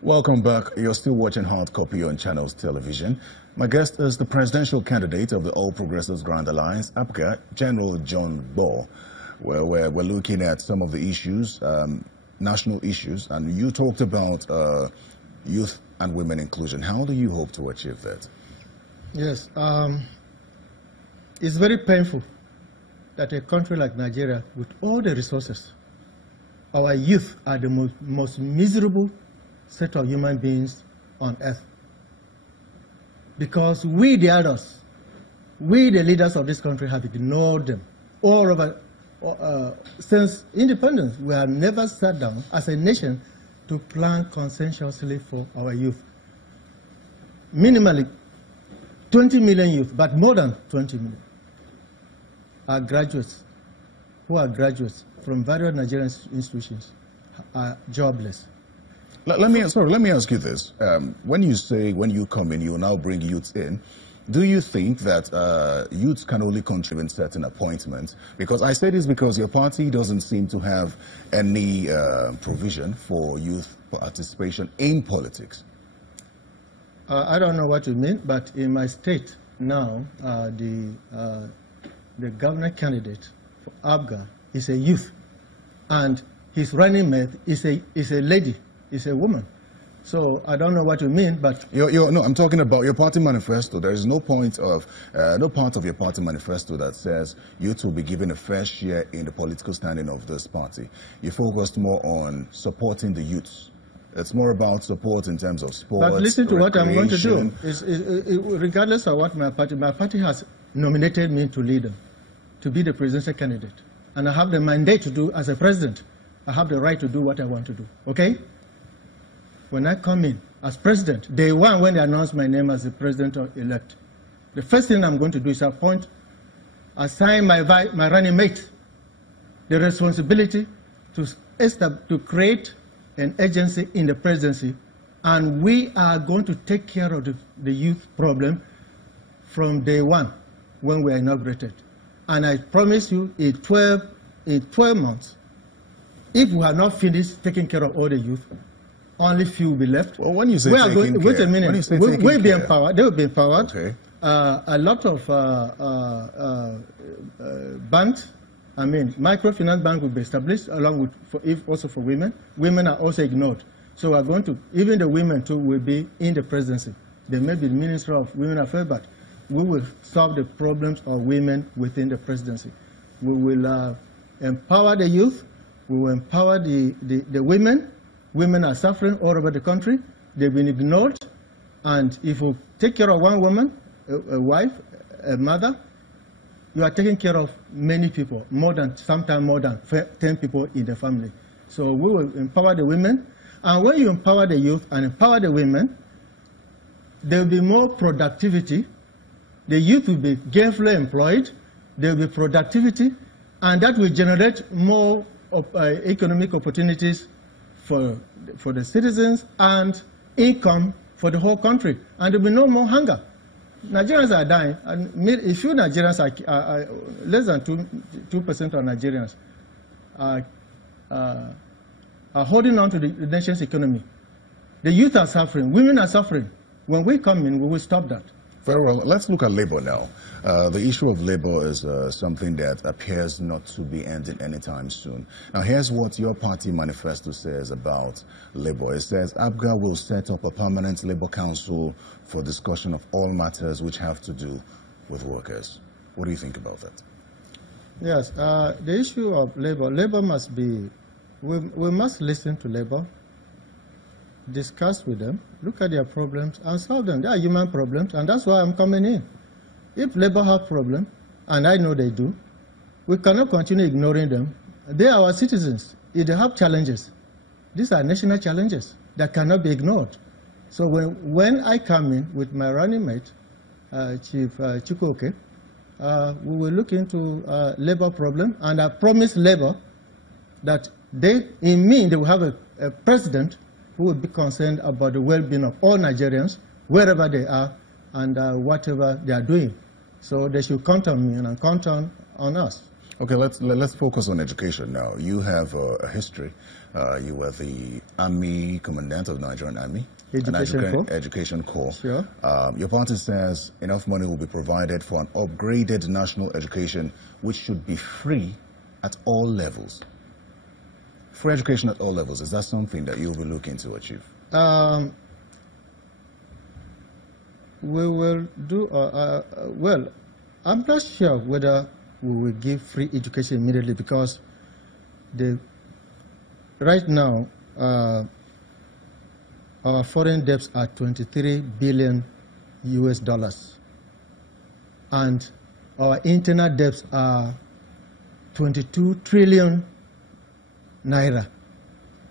Welcome back. You're still watching Hard Copy on Channels Television. My guest is the presidential candidate of the All Progressives Grand Alliance, APGA, General John Gbor. We're looking at some of the issues, national issues, and you talked about youth and women inclusion. How do you hope to achieve that? Yes, it's very painful that a country like Nigeria, with all the resources, our youth are the most miserable set of human beings on earth. Because we, the adults, we, the leaders of this country, have ignored them. All over, since independence, we have never sat down as a nation to plan consensuously for our youth. Minimally 20 million youth, but more than 20 million are graduates who are graduates from various Nigerian institutions are jobless. Let me ask you this. When you come in, you now bring youths in. Do you think that youths can only contribute in certain appointments? Because I say this because your party doesn't seem to have any provision for youth participation in politics. I don't know what you mean, but in my state now, the governor candidate for APGA is a youth, and his running mate is a lady. Is a woman. So I don't know what you mean, but no, I'm talking about your party manifesto. There is no part of your party manifesto that says youth will be given a fair share in the political standing of this party. You focused more on supporting the youths. It's more about support in terms of sports. But listen to what I'm going to do. Regardless of what my party has nominated me to lead them, to be the presidential candidate, and I have the mandate to do as a president. I have the right to do what I want to do. Okay? When I come in as president, day one, when they announce my name as the president-elect, the first thing I'm going to do is assign my running mate the responsibility to create an agency in the presidency, and we are going to take care of the youth problem from day one when we are inaugurated. And I promise you, in 12 months, if we have not finished taking care of all the youth, only few will be left. Well, when you say wait a minute. We'll be empowered. They will be empowered. Okay. A lot of banks, microfinance bank will be established along with, also for women. Women are also ignored. So we're going to, even the women too will be in the presidency. They may be the Minister of Women Affairs, but we will solve the problems of women within the presidency. We will empower the youth. We will empower the women. Women are suffering all over the country. They've been ignored. And if you take care of one woman, a wife, a mother, you are taking care of many people, sometimes more than 10 people in the family. So we will empower the women. And when you empower the youth and empower the women, there will be more productivity. The youth will be gainfully employed. There will be productivity. And that will generate more economic opportunities for the citizens and income for the whole country. And there will be no more hunger. Nigerians are dying. And a few Nigerians are less than 2% of Nigerians are holding on to the nation's economy. The youth are suffering. Women are suffering. When we come in, we will stop that. Very well. Let's look at labor now. The issue of labor is something that appears not to be ending anytime soon. Now, here's what your party manifesto says about labor. It says, APGA will set up a permanent labor council for discussion of all matters which have to do with workers. What do you think about that? Yes, the issue of labor must be, we must listen to labor, discuss with them, look at their problems and solve them. They are human problems, and that's why I'm coming in. If labor have problems, and I know they do, we cannot continue ignoring them. They are our citizens. If they have challenges, these are national challenges that cannot be ignored. So when I come in with my running mate, Chief Chikoke, we will look into labor problem, and I promise labor that they will have a president who will be concerned about the well-being of all Nigerians, wherever they are and whatever they are doing. So they should count on me and count on us. Okay, let's focus on education now. You have a history. You were the Army Commandant of the Nigerian Army. Education Corps. Sure. Your party says enough money will be provided for an upgraded national education, which should be free at all levels. Free education at all levels, is that something that you'll be looking to achieve? We will do, well, I'm not sure whether we will give free education immediately, because right now our foreign debts are 23 billion US dollars, and our internal debts are 22 trillion naira.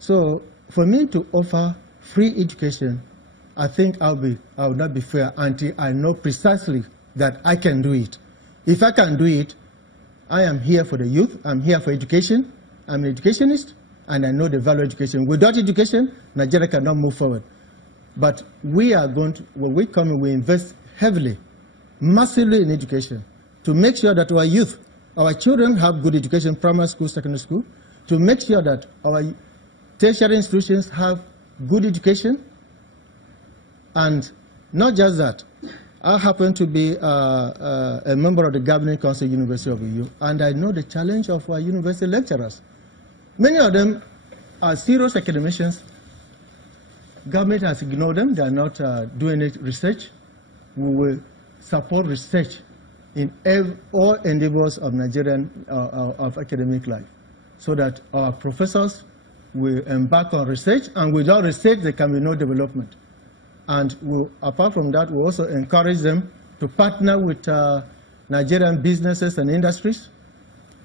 So for me to offer free education, I think I will not be fair until I know precisely that I can do it. If I can do it, I am here for the youth, I'm here for education, I'm an educationist, and I know the value of education. Without education, Nigeria cannot move forward. But we are going to, when we come in, we invest heavily, massively in education to make sure that our youth, our children have good education, primary school, secondary school, to make sure that our tertiary institutions have good education. And not just that, I happen to be a member of the Governing Council of University of EU, and I know the challenge of our university lecturers. Many of them are serious academicians. Government has ignored them. They are not doing any research. We will support research in all endeavors of Nigerian of academic life, so that our professors will embark on research, and without research there can be no development. And apart from that, we also encourage them to partner with Nigerian businesses and industries,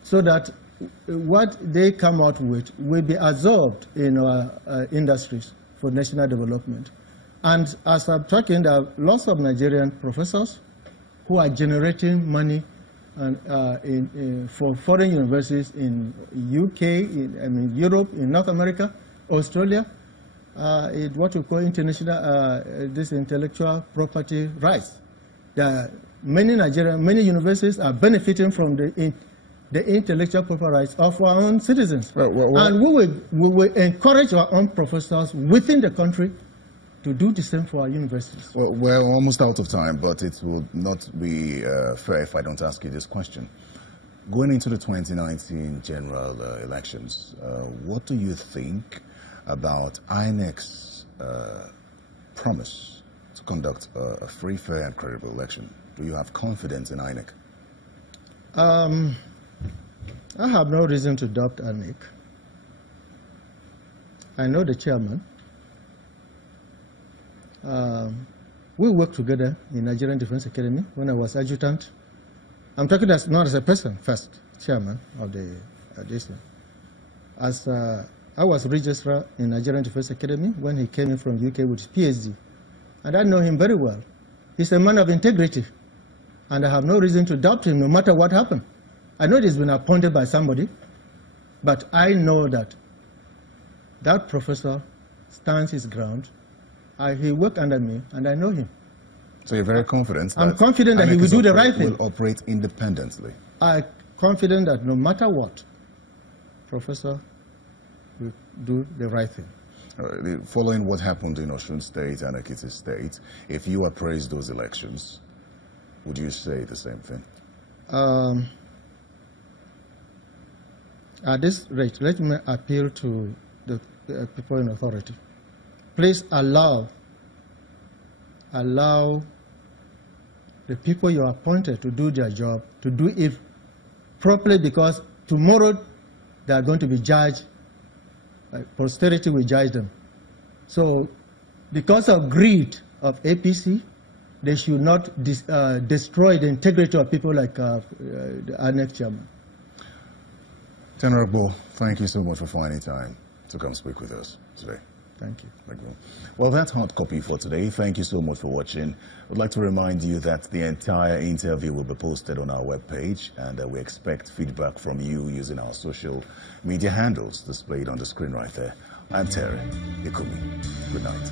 so that what they come out with will be absorbed in our industries for national development. And as I'm talking, there are lots of Nigerian professors who are generating money for foreign universities in UK, in Europe, in North America, Australia, what we call international, this intellectual property rights. Many universities are benefiting from the intellectual property rights of our own citizens. And we will encourage our own professors within the country to do the same for our universities. Well, we're almost out of time, but it will not be fair if I don't ask you this question. Going into the 2019 general elections, what do you think about INEC's promise to conduct a free, fair, and credible election? Do you have confidence in INEC? I have no reason to doubt INEC. I know the chairman. We worked together in Nigerian Defense Academy when I was adjutant. I'm talking not as a person first, chairman of the as I was registrar in Nigerian Defense Academy when he came in from UK with his PhD. And I know him very well. He's a man of integrity. And I have no reason to doubt him no matter what happened. I know he's been appointed by somebody, but I know that that professor stands his ground. He worked under me, and I know him. So you're very confident? I'm confident that he will do the right thing. Will operate independently? I'm confident that no matter what, Professor will do the right thing. Following what happened in Osun State and Ekiti State, if you appraise those elections, would you say the same thing? At this rate, let me appeal to the people in authority. Please allow the people you appointed to do their job, to do it properly, because tomorrow they are going to be judged. Posterity will judge them. So because of greed of APC, they should not destroy the integrity of people like the INEC chairman. General Gbor, thank you so much for finding time to come speak with us today. Thank you. Well, that's hard copy for today. Thank you so much for watching. I'd like to remind you that the entire interview will be posted on our webpage, and we expect feedback from you using our social media handles displayed on the screen right there. I'm Terry Ikumi. Good night.